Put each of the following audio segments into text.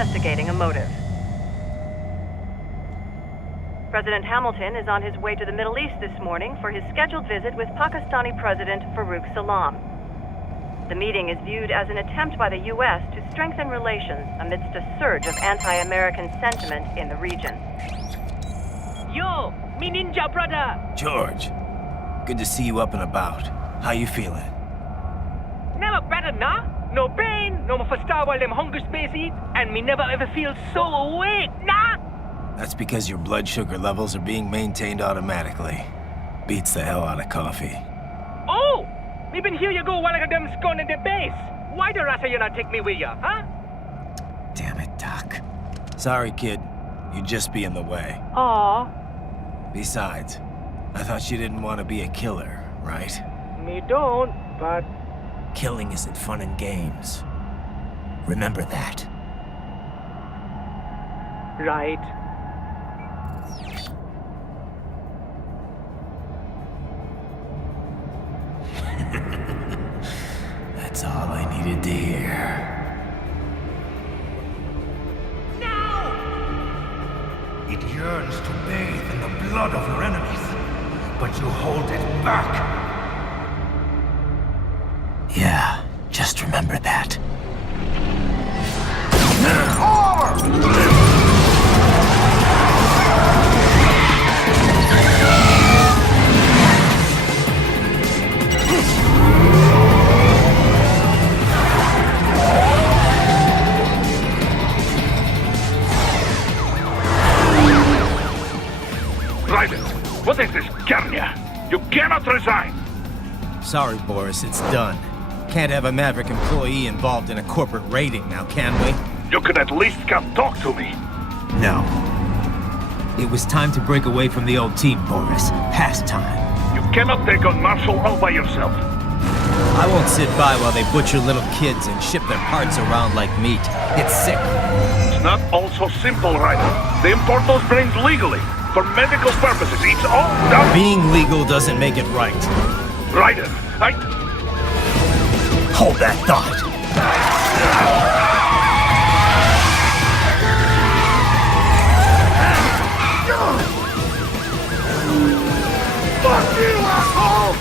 investigating a motive. President Hamilton is on his way to the Middle East this morning for his scheduled visit with Pakistani President Farooq Salam. The meeting is viewed as an attempt by the U.S. to strengthen relations amidst a surge of anti-American sentiment in the region. Yo, me ninja brother! George, good to see you up and about. How you feeling? Never better, nah? No pain, no more for star while them hunger space eat, and me never ever feel so awake, nah? That's because your blood sugar levels are being maintained automatically. Beats the hell out of coffee. Oh! Me been here you go while I got them scone in the base. Why the rasta you not take me with ya, huh? Damn it, Doc. Sorry, kid. You'd just be in the way. Aw. Besides, I thought you didn't want to be a killer, right? Me don't, but... Killing isn't fun and games. Remember that. Right. That's all I needed to hear. Now! It yearns to bathe in the blood of your enemies, but you hold it back. Yeah, just remember that. Raiden, what is this, Garnia? You cannot resign! Sorry, Boris, it's done. Can't have a Maverick employee involved in a corporate raiding now, can we? You could at least come talk to me. No. It was time to break away from the old team, Boris. Past time. You cannot take on Marshall all by yourself. I won't sit by while they butcher little kids and ship their parts around like meat. It's sick. It's not all so simple, Raiden. They import those brains legally, for medical purposes. It's all done. Being legal doesn't make it right. Raiden, Hold that thought. Fuck you, asshole!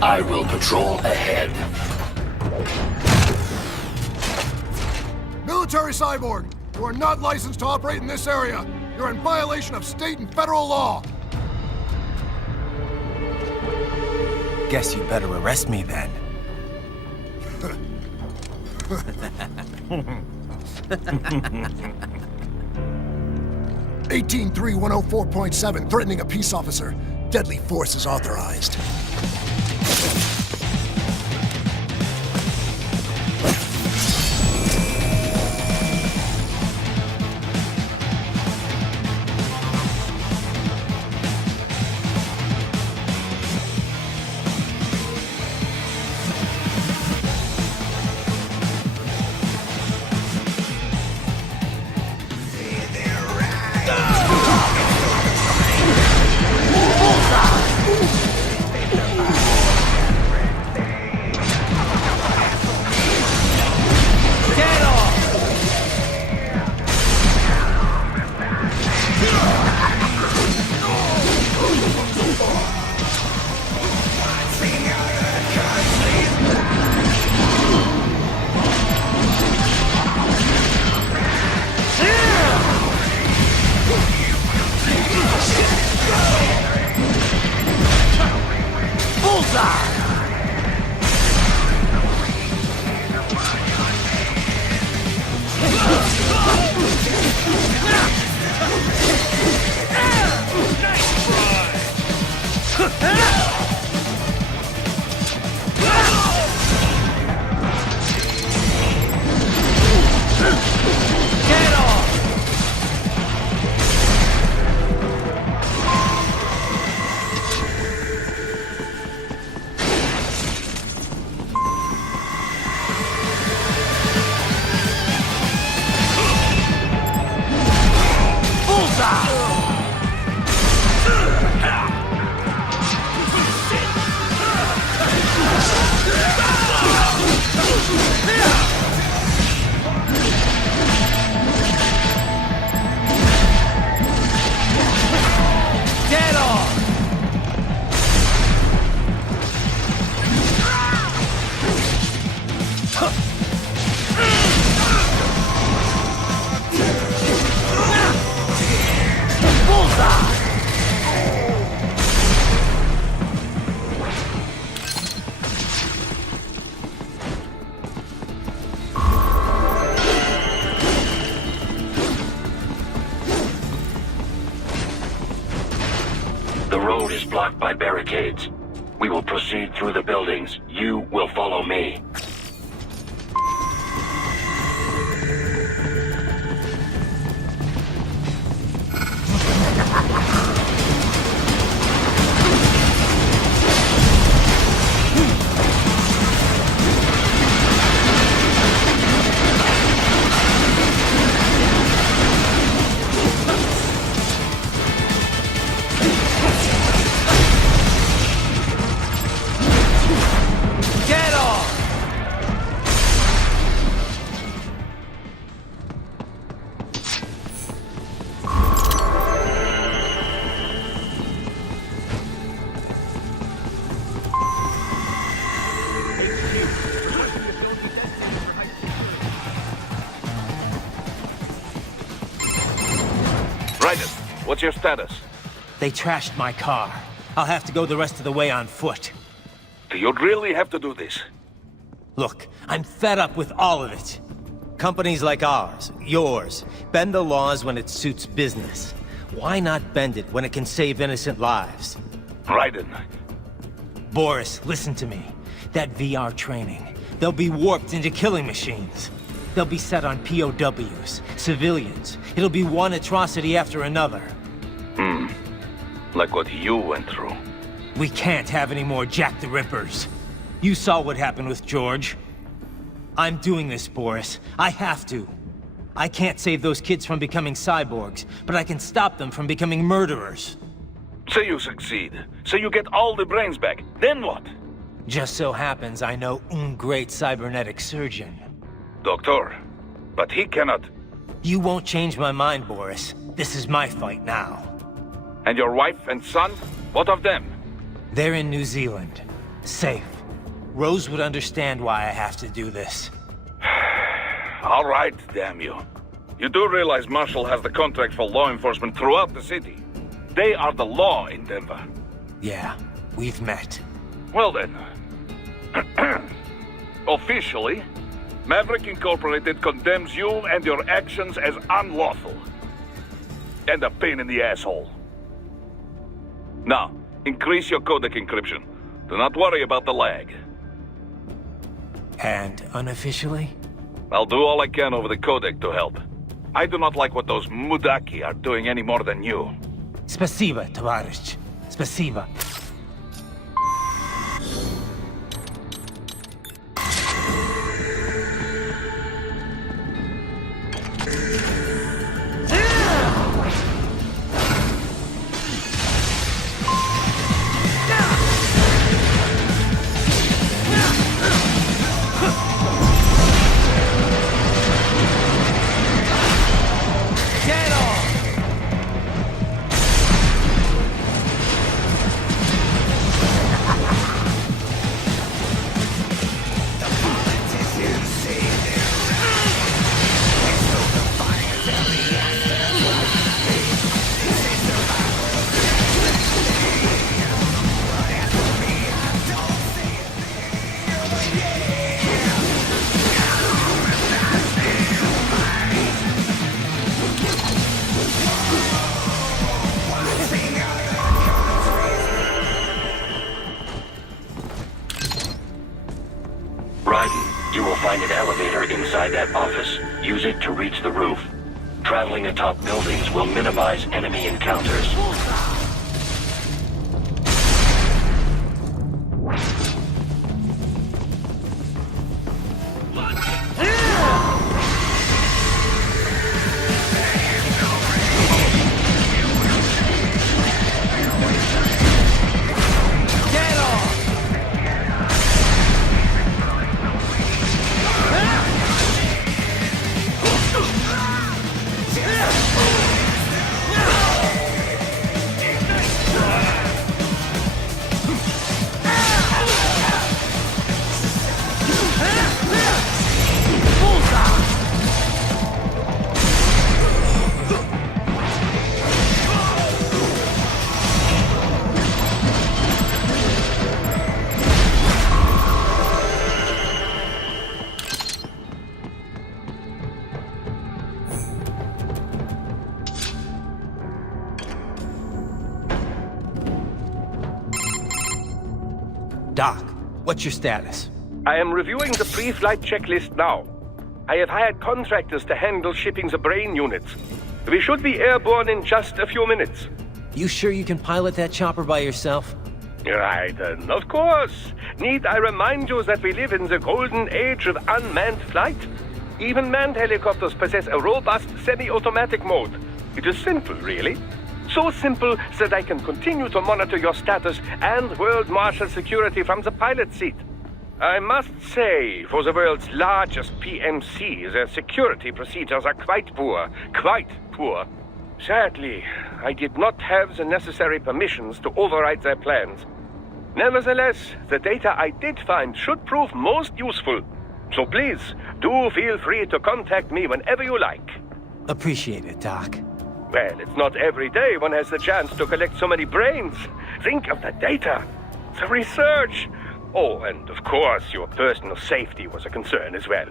I will patrol ahead. Military Cyborg, you are not licensed to operate in this area. You're in violation of state and federal law. Guess you better arrest me then. 183-104.7, threatening a peace officer. Deadly force is authorized. The road is blocked by barricades. We will proceed through the buildings. You will follow me. What's your status? They trashed my car. I'll have to go the rest of the way on foot. Do you really have to do this? Look, I'm fed up with all of it. Companies like ours, yours, bend the laws when it suits business. Why not bend it when it can save innocent lives? Raiden. Boris, listen to me. That VR training, they'll be warped into killing machines. They'll be set on POWs, civilians. It'll be one atrocity after another. Like what you went through. We can't have any more Jack the Rippers. You saw what happened with George. I'm doing this, Boris. I have to. I can't save those kids from becoming cyborgs, but I can stop them from becoming murderers. Say you succeed. Say you get all the brains back. Then what? Just so happens I know un great cybernetic surgeon. Doctor. But he cannot... You won't change my mind, Boris. This is my fight now. And your wife and son? What of them? They're in New Zealand. Safe. Rose would understand why I have to do this. All right, damn you. You do realize Marshall has the contract for law enforcement throughout the city. They are the law in Denver. Yeah, we've met. Well then. Officially, Maverick Incorporated condemns you and your actions as unlawful. And a pain in the asshole. Now, increase your codec encryption. Do not worry about the lag. And unofficially? I'll do all I can over the codec to help. I do not like what those Mudaki are doing any more than you. Spasiba, Tavarish. Spasiba. inside that office. Use it to reach the roof. Traveling atop buildings will minimize enemy encounters. Doc, what's your status? I am reviewing the pre-flight checklist now. I have hired contractors to handle shipping the brain units. We should be airborne in just a few minutes. You sure you can pilot that chopper by yourself? Right, of course. Need I remind you that we live in the golden age of unmanned flight? Even manned helicopters possess a robust semi-automatic mode. It is simple, really. So simple that I can continue to monitor your status and world marshal security from the pilot seat. I must say, for the world's largest PMC, their security procedures are quite poor. Quite poor. Sadly, I did not have the necessary permissions to override their plans. Nevertheless, the data I did find should prove most useful. So please, do feel free to contact me whenever you like. Appreciate it, Doc. Well, it's not every day one has the chance to collect so many brains. Think of the data, the research. Oh, and of course, your personal safety was a concern as well.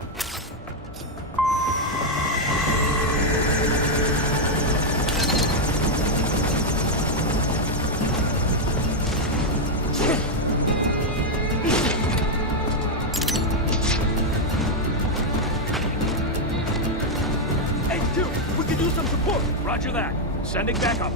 Roger that. Sending backup.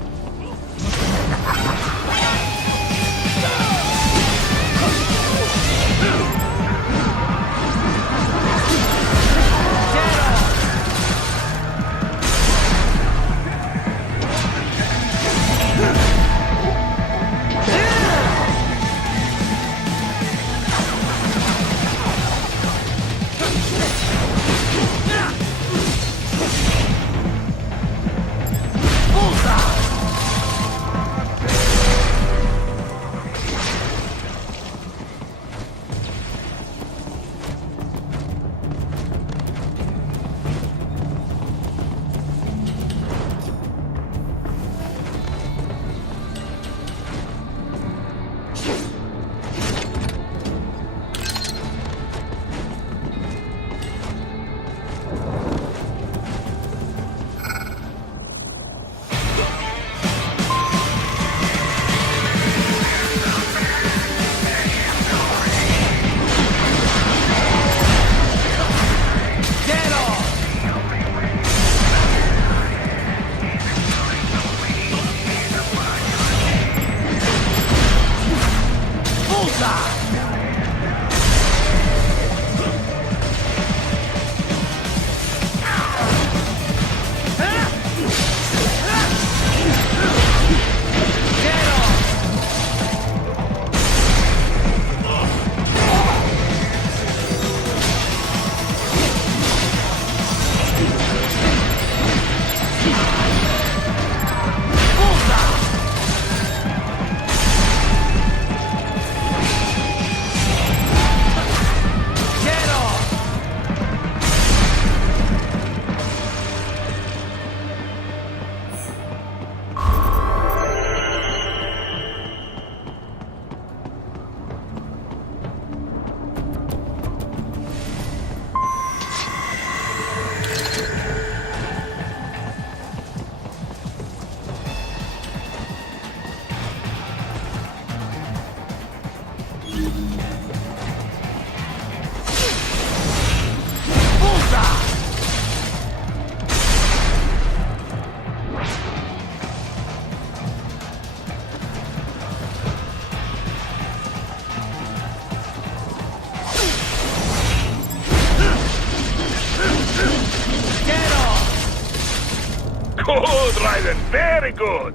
Captain. Very good.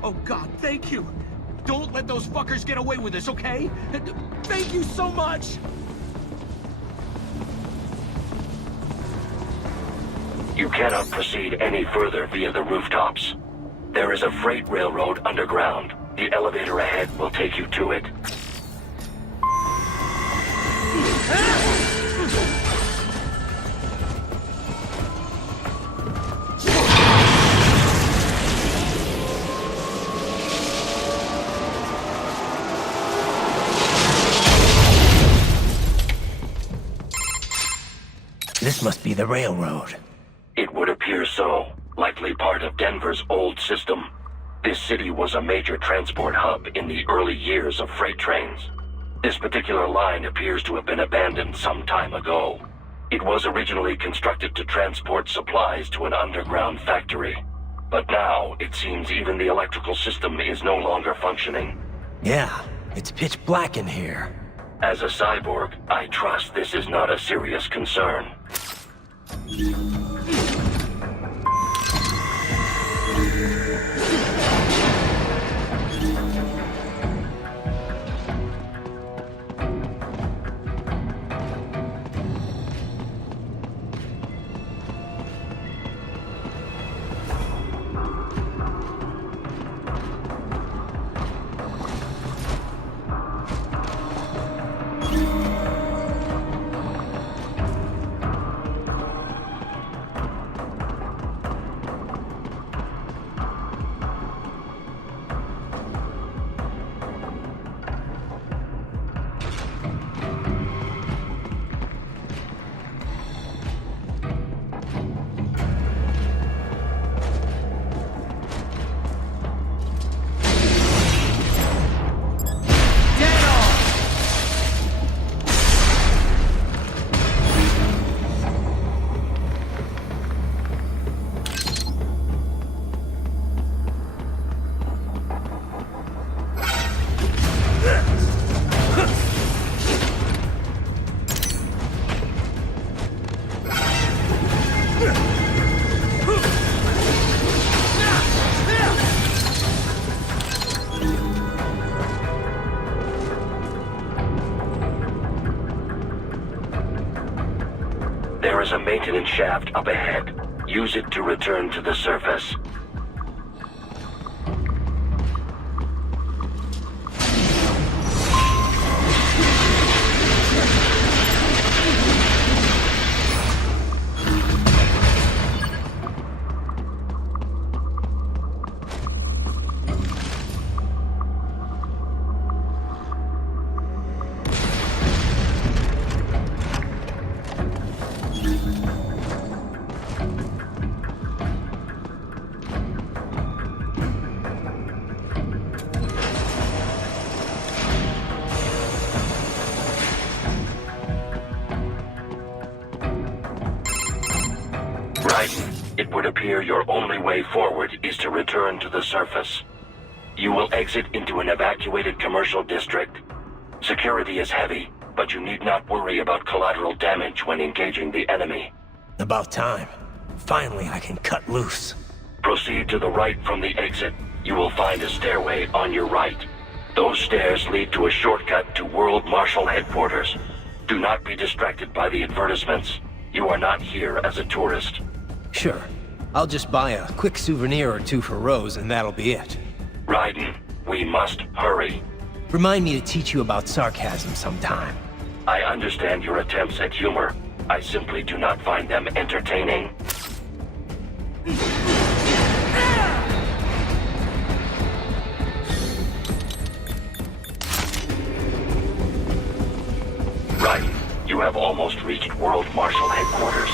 Oh God, thank you! Don't let those fuckers get away with this, okay? Thank you so much! You cannot proceed any further via the rooftops. There is a freight railroad underground. The elevator ahead will take you to it. This must be the railroad. It would appear so. Likely part of Denver's old system. This city was a major transport hub in the early years of freight trains. This particular line appears to have been abandoned some time ago. It was originally constructed to transport supplies to an underground factory. But now, it seems even the electrical system is no longer functioning. Yeah, it's pitch black in here. As a cyborg, I trust this is not a serious concern. There is a maintenance shaft up ahead. Use it to return to the surface. Raiden, it would appear your only way forward is to return to the surface. You will exit into an evacuated commercial district. Security is heavy, but you need not worry about collateral damage when engaging the enemy. About time. Finally, I can cut loose. Proceed to the right from the exit. You will find a stairway on your right. Those stairs lead to a shortcut to World Marshal Headquarters. Do not be distracted by the advertisements. You are not here as a tourist. Sure. I'll just buy a quick souvenir or two for Rose, and that'll be it. Raiden, we must hurry. Remind me to teach you about sarcasm sometime. I understand your attempts at humor. I simply do not find them entertaining. Raiden, you have almost reached World Marshal Headquarters.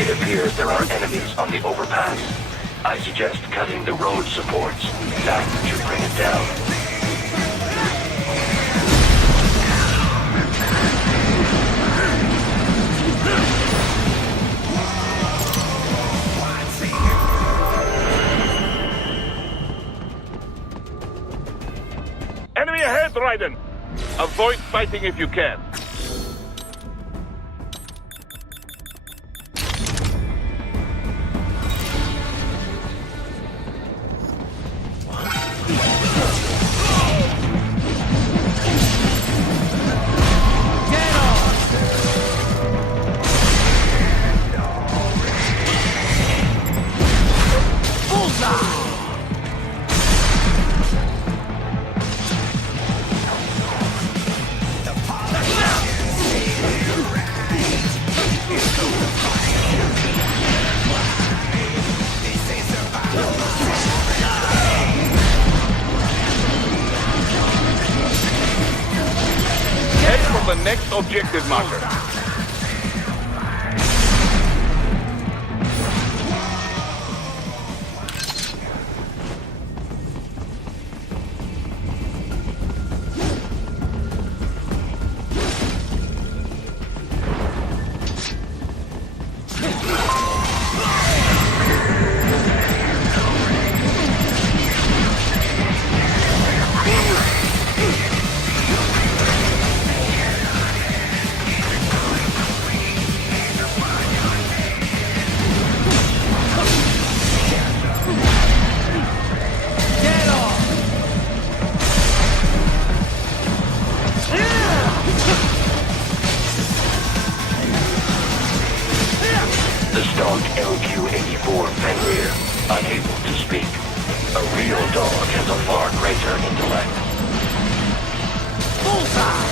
It appears there are enemies on the overpass. I suggest cutting the road supports. That should bring it down. Enemy ahead, Raiden! Avoid fighting if you can. Head for the next objective marker. The stoned LQ-84 Fenrir, unable to speak. A real dog has a far greater intellect. Bullseye!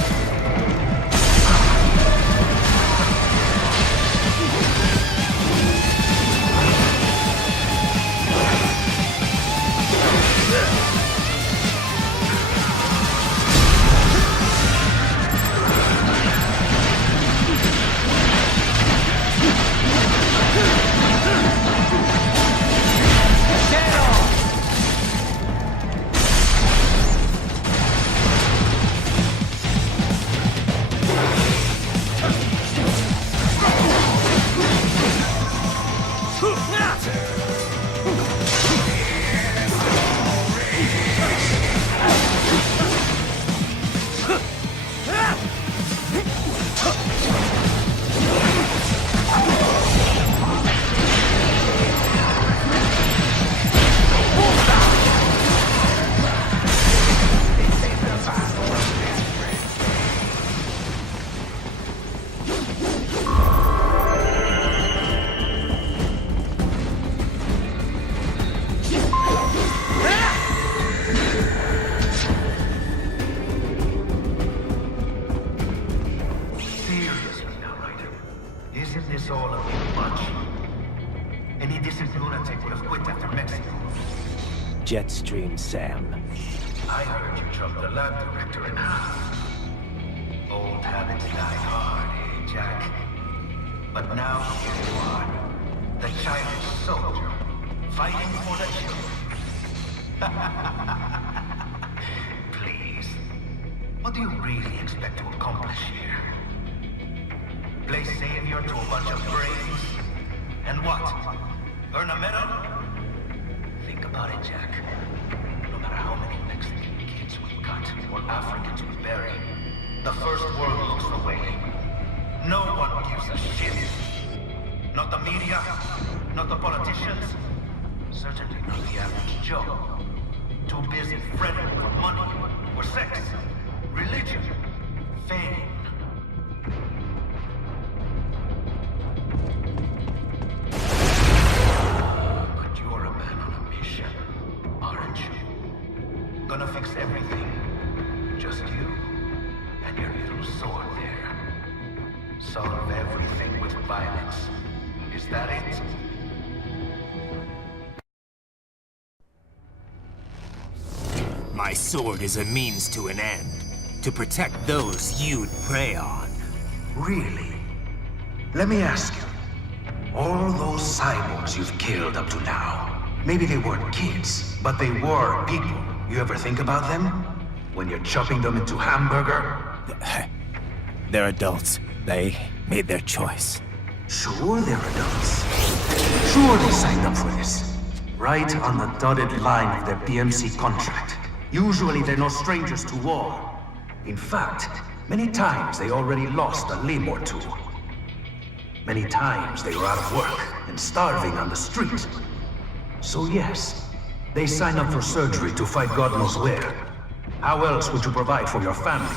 Seriously now, Raiden. Isn't this all a bit much? innocent lunatic would have quit after Mexico. Jetstream Sam. I heard you chopped the lab director in half. Old habits die hard, eh, Jack? But now here you are, the childish soldier, fighting for the children. Please, what do you really expect to accomplish here? Play savior to a bunch of brains? And what? Earn a medal? Think about it, Jack. No matter how many Mexican kids we cut or Africans we bury, the First World looks away. No one gives a shit. Not the media, not the politicians, certainly not the average Joe. Too busy fretting for money, or sex, religion, fame. But you're a man on a mission, aren't you? Gonna fix everything. Just you and your little sword there. Solve everything with violence. Is that it? My sword is a means to an end. To protect those you'd prey on. Really? Let me ask you. All those cyborgs you've killed up to now, maybe they weren't kids, but they were people. You ever think about them? When you're chopping them into hamburger? They're adults. They made their choice. Sure they're adults. Sure they signed up for this. Right on the dotted line of their BMC contract. Usually they're no strangers to war. In fact, many times they already lost a limb or two. Many times they were out of work and starving on the street. So yes, they sign up for surgery to fight God knows where. How else would you provide for your family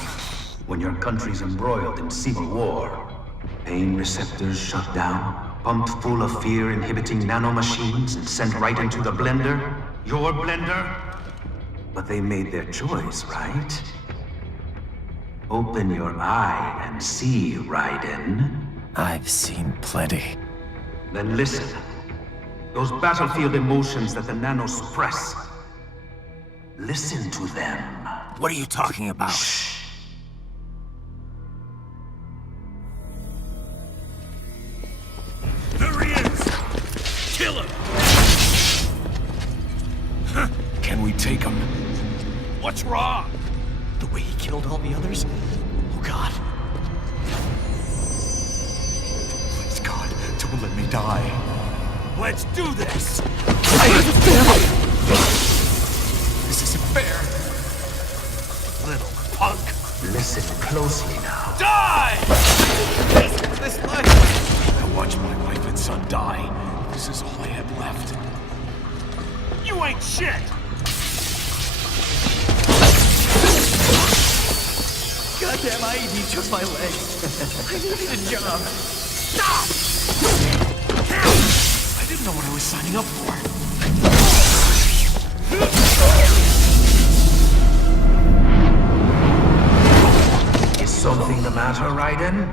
when your country's embroiled in civil war? Pain receptors shut down, pumped full of fear-inhibiting nanomachines and sent right into the blender? Your blender? But they made their choice, right? Open your eye and see, Raiden. I've seen plenty. Then listen. Those battlefield emotions that the nanos suppress. Listen to them. What are you talking about? Shh. There he is! Kill him! Can we take him? What's wrong? The way he killed all the others? Oh God. Please God, don't let me die. Let's do this! I have a family! This isn't fair. Little punk! Listen closely now. Die! This life! I watched my wife and son die. This is all I had left. You ain't shit! Goddamn IED took my legs. I needed a job. Stop! I didn't know what I was signing up for. Is something the matter, Raiden?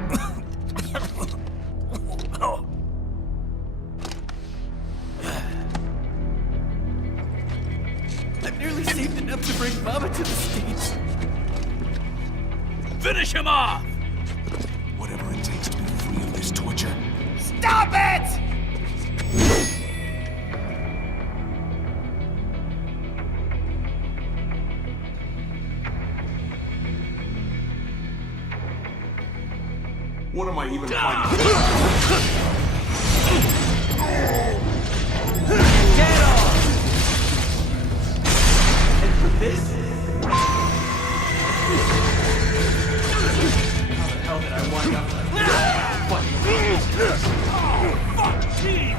I've nearly saved enough to bring Mama to the States. Finish him off! Whatever it takes to be free of this torture. Stop it! What am I even trying Get off! And for this? How the hell did I wind up like that? Oh, fuck team!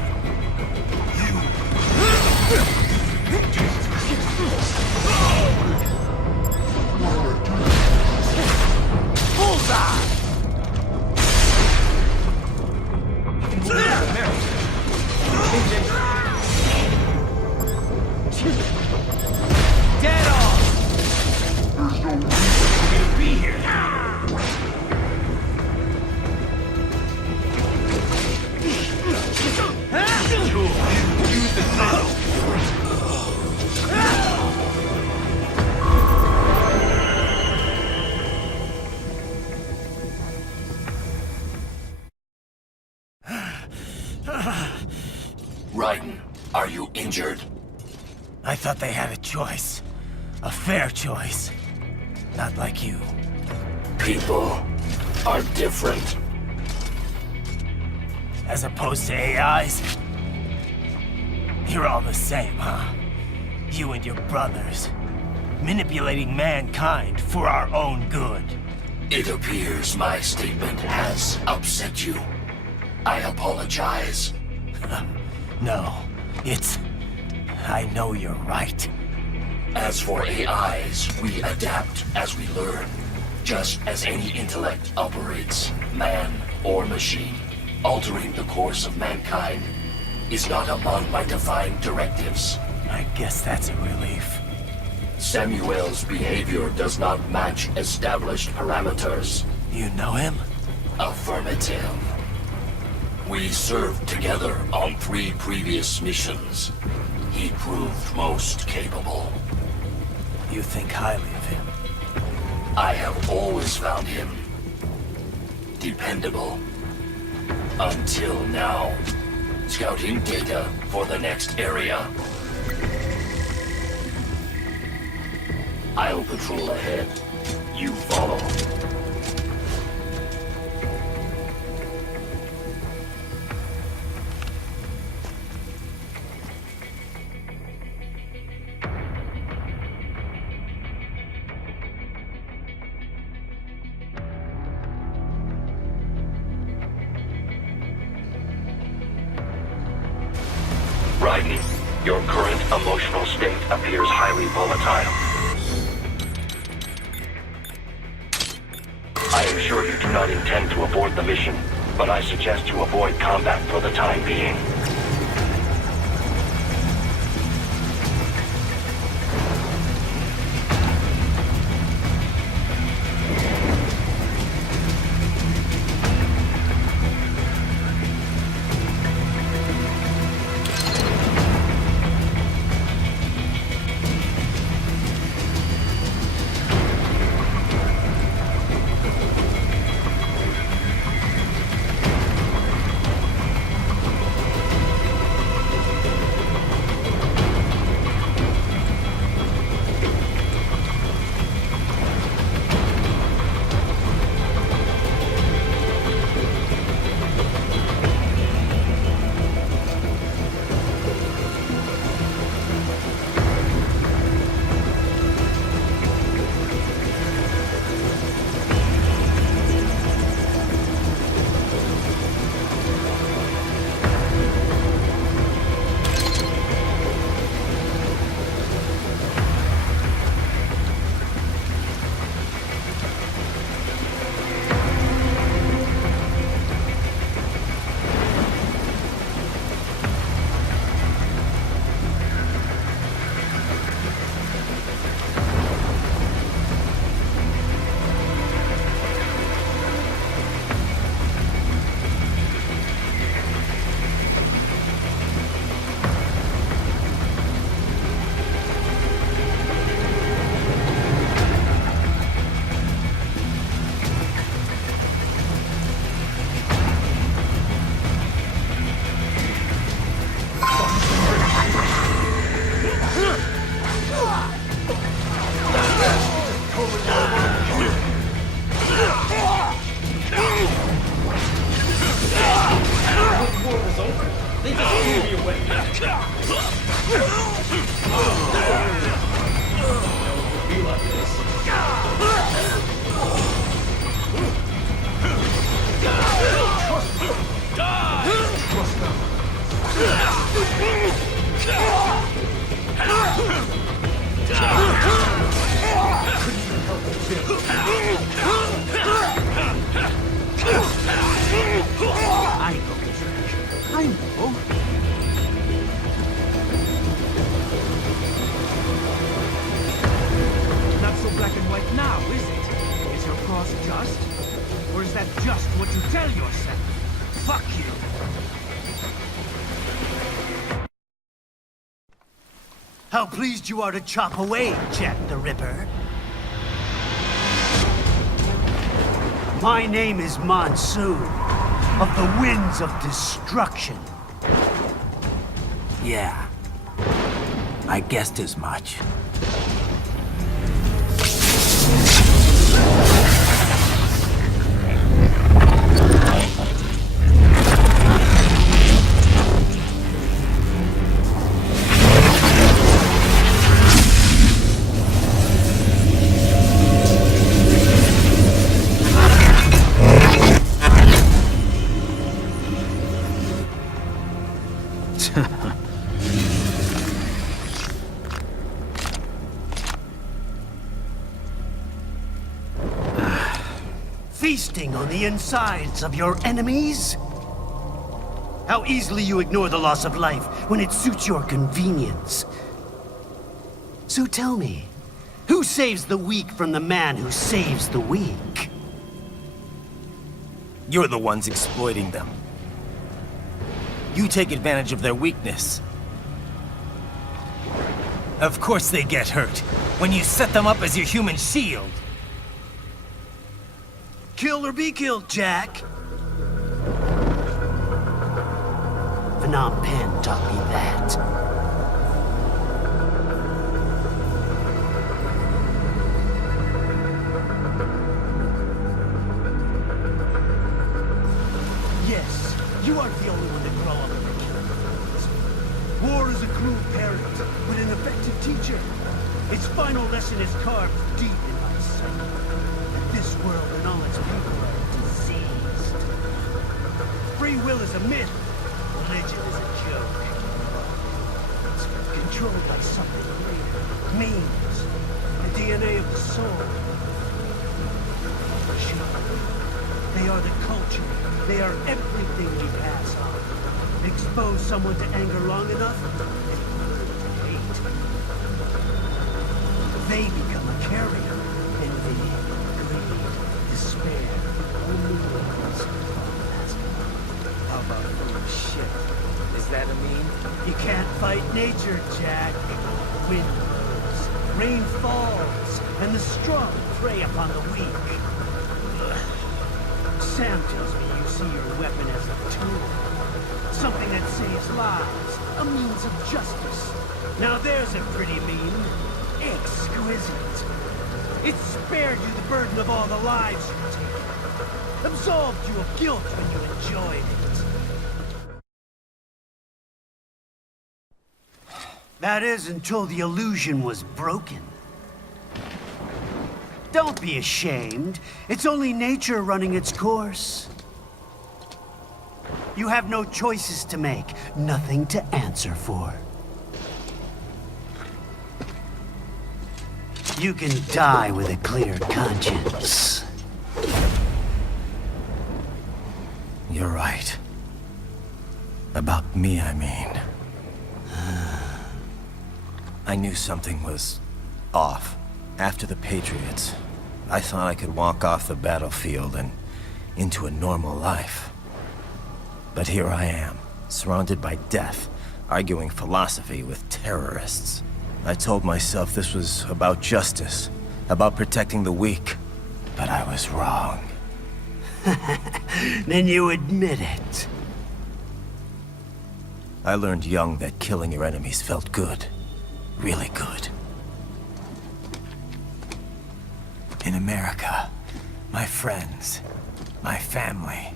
Bullseye! Dead on! Raiden, are you injured? I thought they had a choice. A fair choice. Not like you. People are different. As opposed to AIs? You're all the same, huh? You and your brothers. Manipulating mankind for our own good. It appears my statement has upset you. I apologize. No, it's... I know you're right. As for AIs, we adapt as we learn. Just as any intellect operates, man or machine. Altering the course of mankind is not among my defined directives. I guess that's a relief. Samuel's behavior does not match established parameters. You know him? Affirmative. We served together on 3 previous missions. He proved most capable. You think highly of him? I have always found him dependable. Until now. Scouting data for the next area. I'll patrol ahead. You follow. Raiden, your current emotional state appears highly volatile. I am sure you do not intend to abort the mission, but I suggest you avoid combat for the time being. Not so black and white now, is it? Is your cross just? Or is that just what you tell yourself? Fuck you! How pleased you are to chop away, Jack the Ripper. My name is Monsoon, of the Winds of Destruction. Yeah. I guessed as much. Feasting on the insides of your enemies? How easily you ignore the loss of life when it suits your convenience. So tell me, who saves the weak from the man who saves the weak? You're the ones exploiting them. You take advantage of their weakness. Of course they get hurt when you set them up as your human shield. Kill or be killed, Jack. Phnom Penh taught me that. Yes, you aren't the only one to grow up in the killing fields. War is a cruel parent, but an effective teacher. Its final lesson is carved deep in my soul. This world and all its people are diseased. Free will is a myth. Religion is a joke. It's controlled by something greater. Memes. The DNA of the soul. Sure. They are the culture. They are everything we pass on. Expose someone to anger long enough, and to hate. They become a carrier. Envy. Despair. Only words. How about shit? Is that a meme? You can't fight nature, Jack. Wind blows, rain falls, and the strong prey upon the weak. Sam tells me you see your weapon as a tool. Something that saves lives. A means of justice. Now there's a pretty meme. Exquisite. It spared you the burden of all the lives you take. Absolved you of guilt when you enjoyed it. That is until the illusion was broken. Don't be ashamed. It's only nature running its course. You have no choices to make, nothing to answer for. You can die with a clear conscience. You're right. About me, I mean. I knew something was off. After the Patriots, I thought I could walk off the battlefield and into a normal life. But here I am, surrounded by death, arguing philosophy with terrorists. I told myself this was about justice, about protecting the weak. But I was wrong. Then you admit it. I learned young that killing your enemies felt good. Really good. In America, my friends, my family,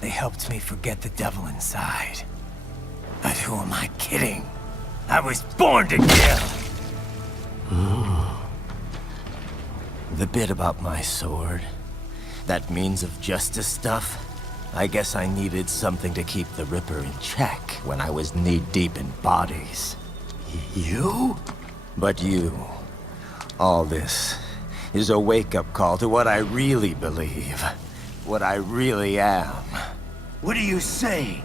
they helped me forget the devil inside. But who am I kidding? I was born to kill! The bit about my sword, that means of justice stuff, I guess I needed something to keep the Ripper in check when I was knee-deep in bodies. You? But you, all this, is a wake-up call to what I really believe. What I really am. What do you say?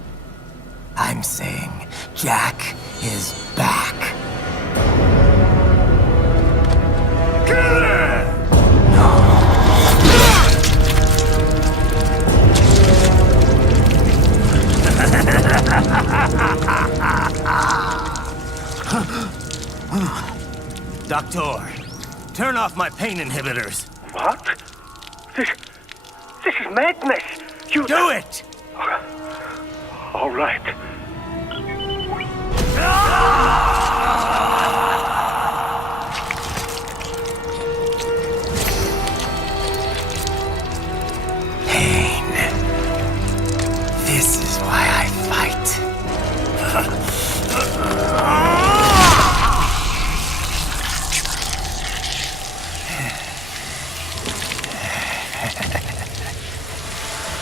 I'm saying Jack is back. Killer! Doctor, turn off my pain inhibitors. What? This is madness. You do it! All right.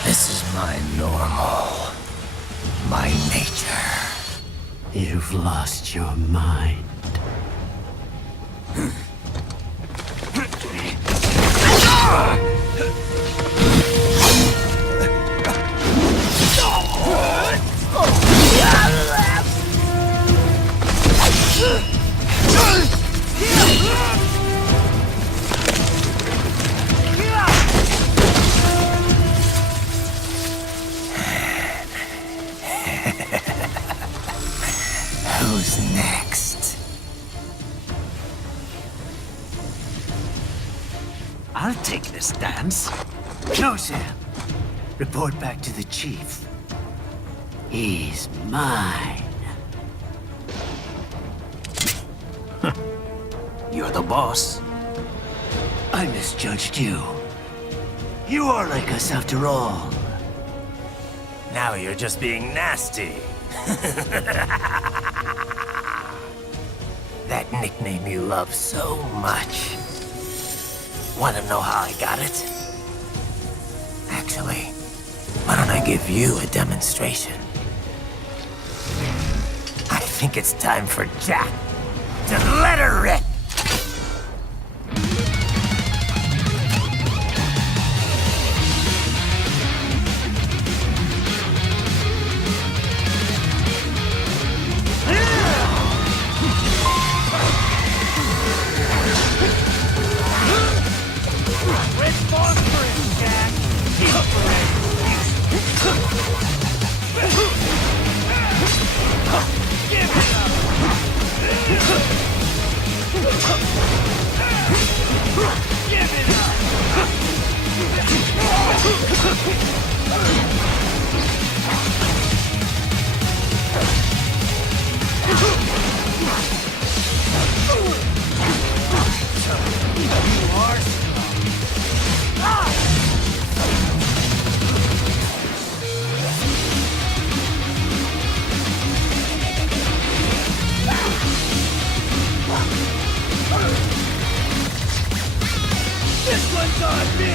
This is my normal. My nature. You've lost your mind. Who's next? I'll take this dance. No, Sam. Report back to the chief. He's mine. You're the boss. I misjudged you. You are like us after all. Now you're just being nasty. That nickname you love so much. Want to know how I got it? Actually, why don't I give you a demonstration? I think it's time for Jack to let her rip. This one's on me!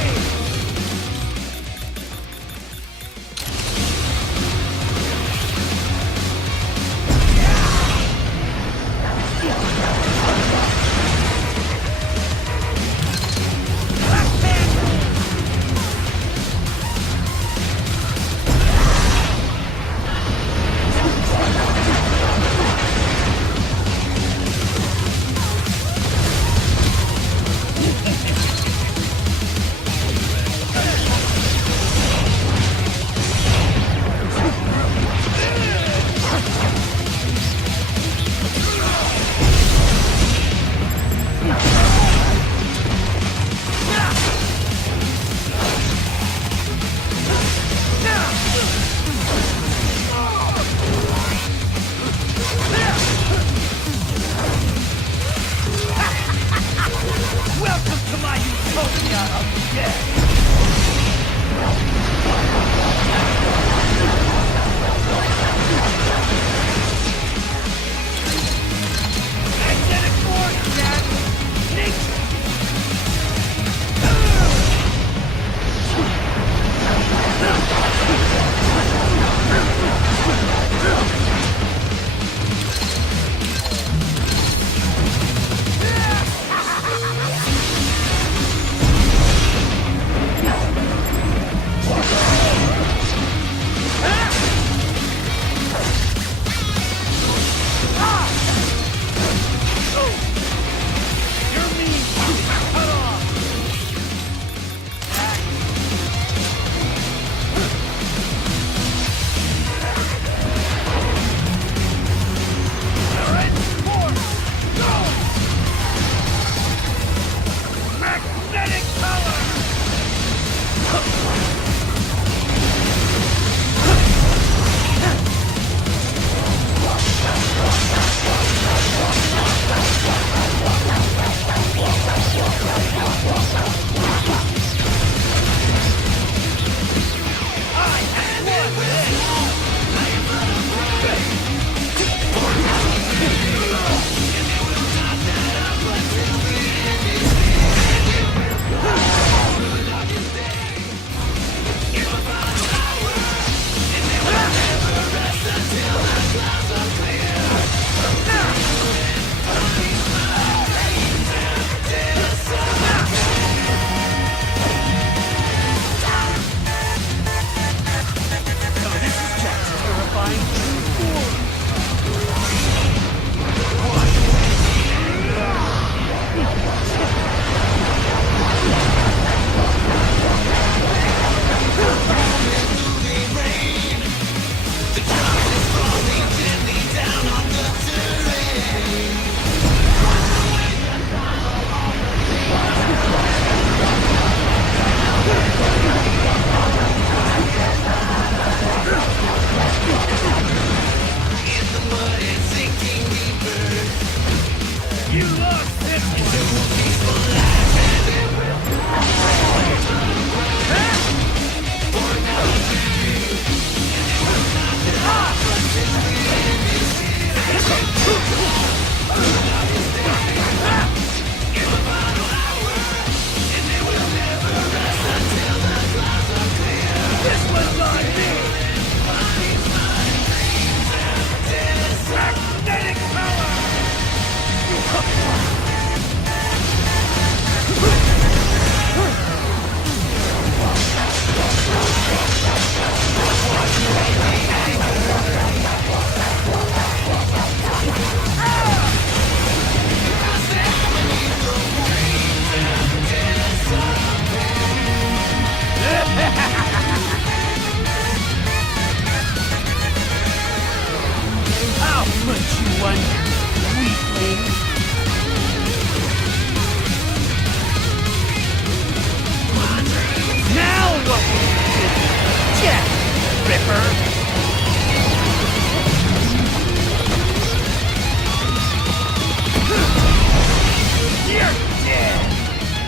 You're dead!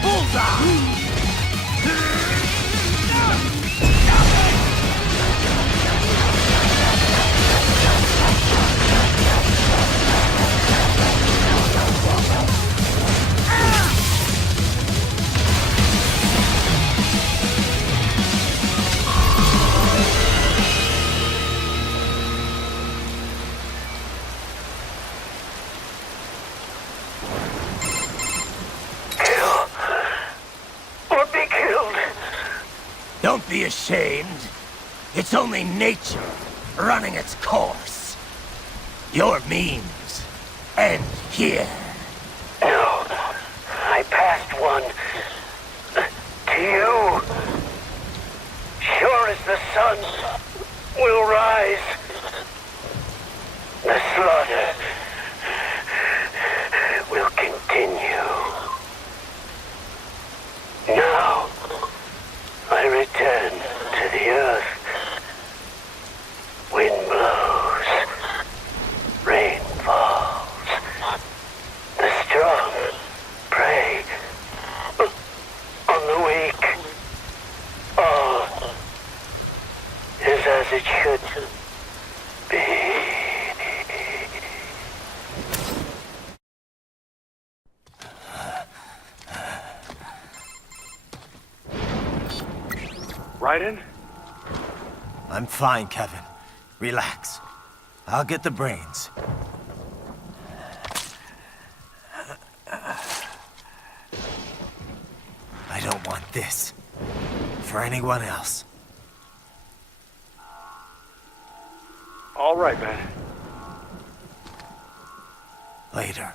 Bullseye! Don't be ashamed. It's only nature running its course. Your means end here. No, I passed one to you. Sure as the sun will rise, the slaughter will continue. Now, I return to the earth. Wind blows, rain falls. The strong prey on the weak. All is as it should be. Raiden? I'm fine, Kevin. Relax. I'll get the brains. I don't want this. For anyone else. All right, man. Later.